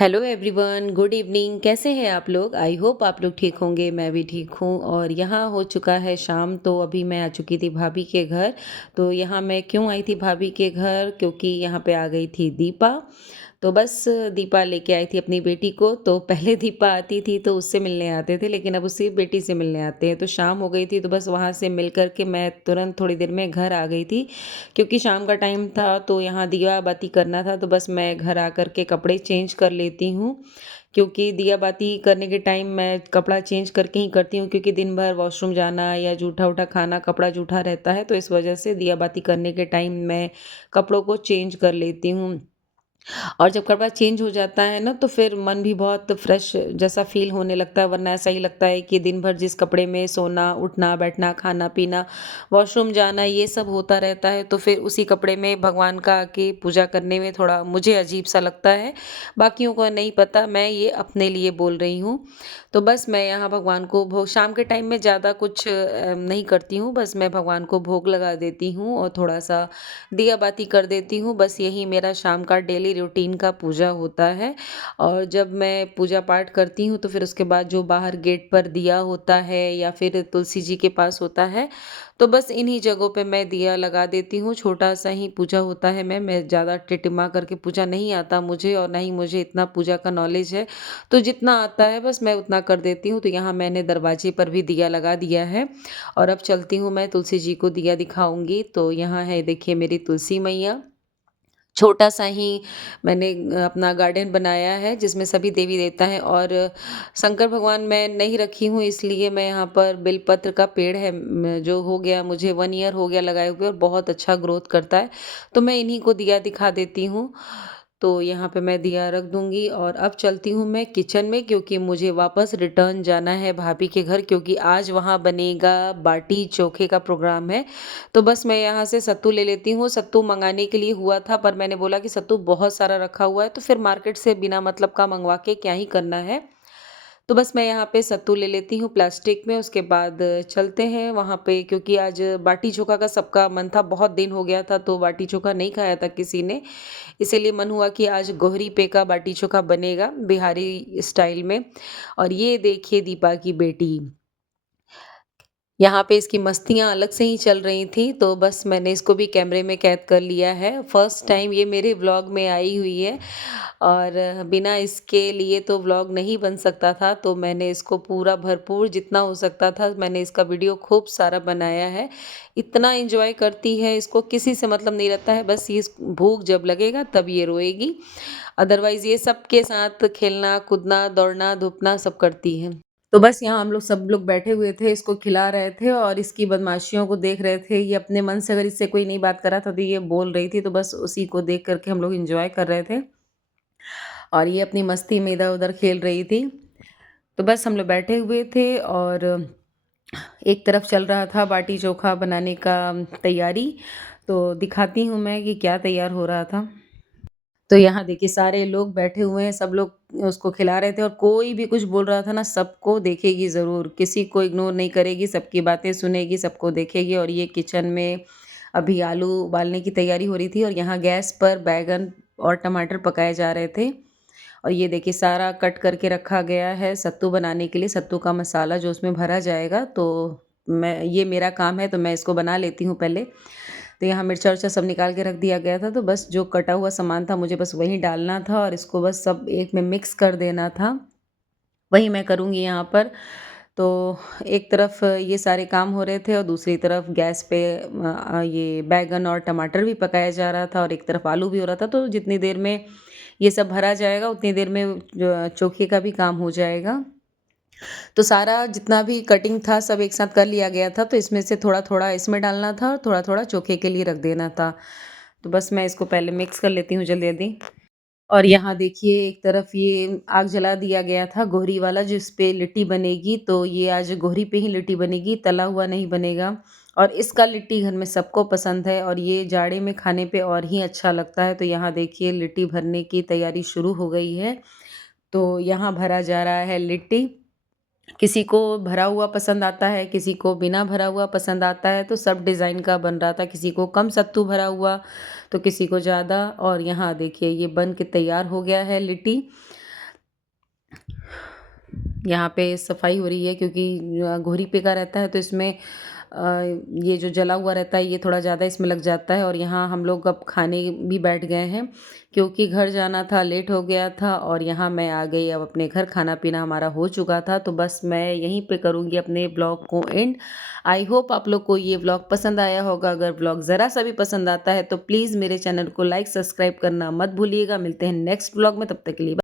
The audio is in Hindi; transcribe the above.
Hello everyone, good evening. कैसे हैं आप लोग? आई होप आप लोग ठीक होंगे। मैं भी ठीक हूँ। और यहाँ हो चुका है शाम, तो अभी मैं आ चुकी थी भाभी के घर। तो यहाँ मैं क्यों आई थी भाभी के घर? क्योंकि यहाँ पे आ गई थी दीपा। तो बस दीपा लेके आई थी अपनी बेटी को। तो पहले दीपा आती थी तो उससे मिलने आते थे, लेकिन अब उसकी बेटी से मिलने आते हैं। तो शाम हो गई थी, तो बस वहाँ से मिल कर के मैं तुरंत थोड़ी देर में घर आ गई थी। क्योंकि शाम का टाइम था तो यहाँ दिया बाती करना था, तो बस मैं घर आकर के कपड़े चेंज कर लेती हूँ। क्योंकि दिया बाती करने के टाइम मैं कपड़ा चेंज करके ही करती हूँ, क्योंकि दिन भर वॉशरूम जाना या जूठा उठा खाना, कपड़ा जूठा रहता है, तो इस वजह से दिया बाती करने के टाइम मैं कपड़ों को चेंज कर लेती हूँ। और जब कपड़ा चेंज हो जाता है ना, तो फिर मन भी बहुत फ्रेश जैसा फ़ील होने लगता है, वरना ऐसा ही लगता है कि दिन भर जिस कपड़े में सोना, उठना, बैठना, खाना-पीना, वॉशरूम जाना, ये सब होता रहता है, तो फिर उसी कपड़े में भगवान का आके पूजा करने में थोड़ा मुझे अजीब-सा लगता है। बाकियों को नहीं पता, मैं ये अपने लिए बोल रही हूँ। तो बस मैं यहाँ भगवान को भोग शाम के टाइम में ज़्यादा कुछ नहीं करती हूँ, बस मैं भगवान को भोग लगा देती हूँ और थोड़ा-सा दिया बाती कर देती हूँ। बस यही मेरा शाम का डेली रूटीन का पूजा होता है। और जब मैं पूजा पाठ करती हूँ, तो फिर उसके बाद जो बाहर गेट पर दिया होता है या फिर तुलसी जी के पास होता है, तो बस इन्हीं जगहों पे मैं दिया लगा देती हूँ। छोटा-सा ही पूजा होता है। मैं ज़्यादा टिटिमा करके पूजा नहीं आता मुझे, और ना ही मुझे इतना पूजा का नॉलेज है। तो जितना आता है बस मैं उतना कर देती हूँ। तो यहाँ मैंने दरवाजे पर भी दिया लगा दिया है। और अब चलती हूँ, मैं तुलसी जी को दिया दिखाऊँगी। तो यहाँ है, देखिए, मेरी तुलसी मैया। छोटा-सा ही मैंने अपना गार्डन बनाया है, जिसमें सभी देवी-देवता हैं। और शंकर भगवान मैं नहीं रखी हूँ, इसलिए मैं यहाँ पर बेलपत्र का पेड़ है, जो हो गया मुझे 1 ईयर हो गया लगाए हुए, और बहुत अच्छा ग्रोथ करता है। तो मैं इन्हीं को दिया दिखा देती हूँ। तो यहाँ पे मैं दिया रख दूँगी, और अब चलती हूँ मैं किचन में, क्योंकि मुझे वापस रिटर्न जाना है भाभी के घर, क्योंकि आज वहाँ बनेगा बाटी चोखे का प्रोग्राम है। तो बस मैं यहाँ से सत्तू ले लेती हूँ। सत्तू मँगाने के लिए हुआ था, पर मैंने बोला कि सत्तू बहुत सारा रखा हुआ है, तो फिर मार्केट से बिना मतलब का मँगवा के क्या ही करना है। तो बस मैं यहाँ पे सत्तू ले लेती हूँ प्लास्टिक में। उसके बाद चलते हैं वहाँ पे, क्योंकि आज बाटी चोखा का सबका मन था, बहुत दिन हो गया था तो बाटी चोखा नहीं खाया था किसी ने। इसीलिए मन हुआ कि आज गोहरी पे का बाटी चोखा बनेगा बिहारी स्टाइल में। और ये देखिए दीपा की बेटी, यहाँ पे इसकी मस्तियाँ अलग से ही चल रही थी, तो बस मैंने इसको भी कैमरे में कैद कर लिया है। फर्स्ट टाइम ये मेरे व्लॉग में आई हुई है, और बिना इसके लिए तो व्लॉग नहीं बन सकता था, तो मैंने इसको पूरा भरपूर जितना हो सकता था, मैंने इसका वीडियो खूब सारा बनाया है। इतना एन्जॉय करती है, इसको किसी से मतलब नहीं रहता है, बस ये भूख जब लगेगा तब ये रोएगी। अदरवाइज़ ये सबके साथ खेलना, कूदना, दौड़ना, धूपना सब करती है। तो बस यहाँ हम लोग सब लोग बैठे हुए थे, इसको खिला रहे थे और इसकी बदमाशियों को देख रहे थे। ये अपने मन से अगर इससे कोई नई बात कर रहा था तो ये बोल रही थी, तो बस उसी को देख कर के हम लोग एन्जॉय कर रहे थे। और ये अपनी मस्ती में इधर-उधर खेल रही थी। तो बस हम लोग बैठे हुए थे, और एक तरफ चल रहा था बाटी चोखा बनाने का तैयारी। तो दिखाती हूँ मैं कि क्या तैयार हो रहा था। तो यहाँ देखिए सारे लोग बैठे हुए हैं, सब लोग उसको खिला रहे थे, और कोई भी कुछ बोल रहा था ना, सबको देखेगी ज़रूर, किसी को इग्नोर नहीं करेगी, सबकी बातें सुनेगी, सबको देखेगी। और ये किचन में अभी आलू उबालने की तैयारी हो रही थी, और यहाँ गैस पर बैंगन और टमाटर पकाए जा रहे थे। और ये देखिए सारा कट करके रखा गया है सत्तू बनाने के लिए, सत्तू का मसाला जो उसमें भरा जाएगा। तो मैं, ये मेरा काम है, तो मैं इसको बना लेती हूँ पहले। तो यहाँ मिर्चा-विर्चा सब निकाल के रख दिया गया था, तो बस जो कटा हुआ सामान था मुझे बस वही डालना था, और इसको बस सब एक में मिक्स कर देना था। वही मैं करूँगी यहाँ पर। तो एक तरफ ये सारे काम हो रहे थे, और दूसरी तरफ गैस पे ये बैंगन और टमाटर भी पकाया जा रहा था, और एक तरफ आलू भी हो रहा था। तो जितनी देर में ये सब भरा जाएगा, उतनी देर में जो चोखे का भी काम हो जाएगा। तो सारा जितना भी कटिंग था सब एक साथ कर लिया गया था, तो इसमें से थोड़ा-थोड़ा इसमें डालना था और थोड़ा-थोड़ा चोखे के लिए रख देना था। तो बस मैं इसको पहले मिक्स कर लेती हूँ जल्दी-जल्दी। और यहाँ देखिए एक तरफ ये आग जला दिया गया था गोहरी वाला, जिस पे लिट्टी बनेगी, तो ये आज गोहरी पे ही लिट्टी बनेगी, तला हुआ नहीं बनेगा। और इसका लिट्टी घर में सबको पसंद है, और ये जाड़े में खाने पे और ही अच्छा लगता है। तो यहाँ देखिए लिट्टी भरने की तैयारी शुरू हो गई है। तो यहाँ भरा जा रहा है लिट्टी। किसी को भरा हुआ पसंद आता है, किसी को बिना भरा हुआ पसंद आता है, तो सब डिज़ाइन का बन रहा था। किसी को कम सत्तू भरा हुआ, तो किसी को ज़्यादा। और यहाँ देखिए ये बन के तैयार हो गया है लिट्टी। यहाँ पे सफाई हो रही है क्योंकि गोहरी पे का रहता है तो इसमें ये जो जला हुआ रहता है ये थोड़ा ज़्यादा इसमें लग जाता है। और यहाँ हम लोग अब खाने भी बैठ गए हैं क्योंकि घर जाना था, लेट हो गया था और यहाँ मैं आ गई अब अपने घर। खाना पीना हमारा हो चुका था तो बस मैं यहीं पे करूँगी अपने ब्लॉग को एंड। आई होप आप लोग को ये ब्लॉग पसंद आया होगा। अगर ब्लॉग ज़रा सा भी पसंद आता है तो प्लीज़ मेरे चैनल को लाइक सब्सक्राइब करना मत भूलिएगा। मिलते हैं नेक्स्ट ब्लॉग में, तब तक के लिए